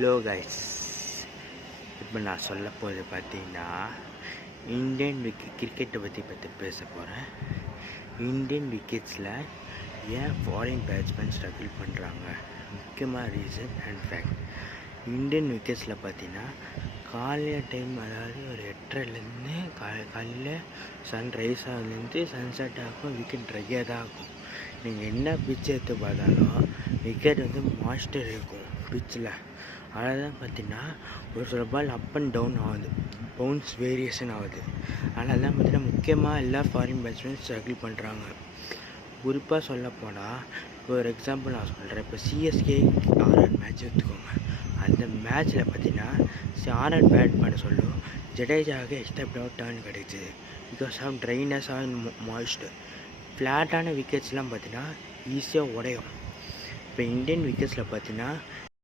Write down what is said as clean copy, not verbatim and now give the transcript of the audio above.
Hello guys, இப்போ நான் சொல்ல போகிறது பார்த்தீங்கன்னா இந்தியன் கிரிக்கெட்டை பற்றி பேச போகிறேன். இந்தியன் விக்கெட்ஸில் ஏன் ஃபாரின் பேட்ஸ்மேன் ஸ்ட்ரகிள் பண்ணுறாங்க, முக்கியமாக ரீசன் அண்ட் ஃபேக்ட். இந்தியன் விக்கெட்ஸில் பார்த்தீங்கன்னா காலையில் டைம், அதாவது ஒரு 8:30லேருந்து காலையில் சன்ரைஸ் ஆகுதுலேருந்து சன்செட் ஆகும், விக்கெட் ட்ரையாக தான் ஆகும். நீங்கள் என்ன பிட்ச் எடுத்து பார்த்தாலும் விக்கெட் மாஸ்டர் இருக்கும் பிட்சில். அதனால் பார்த்தீங்கன்னா ஒரு சில பால் அப் அண்ட் டவுன் ஆகுது, பவுன்ஸ் வேரியேஷன் ஆகுது. அதனால தான் பார்த்தீங்கன்னா முக்கியமாக எல்லா ஃபாரின் பேட்ஸ்மேன் ஸ்ட்ரகிள் பண்ணுறாங்க. குறிப்பாக சொல்லப்போனால் இப்போ ஒரு எக்ஸாம்பிள் நான் சொல்கிறேன். இப்போ சிஎஸ்கே ஆர்ஆர் மேட்ச் எடுத்துக்கோங்க. அந்த மேட்ச்சில் பார்த்தீங்கன்னா ஆர்ஆர் பேட் பண்ண சொல்லும் ஜடேஜாவுக்கு எக்ஸ்ட்ரா டர்ன் கிடைச்சிது because of dryness on moist. ஃப்ளாட்டான விக்கெட்ஸ்லாம் பார்த்தீங்கன்னா ஈஸியாக உடையும். இப்போ இந்தியன் விக்கெட்ஸில் பார்த்தீங்கன்னா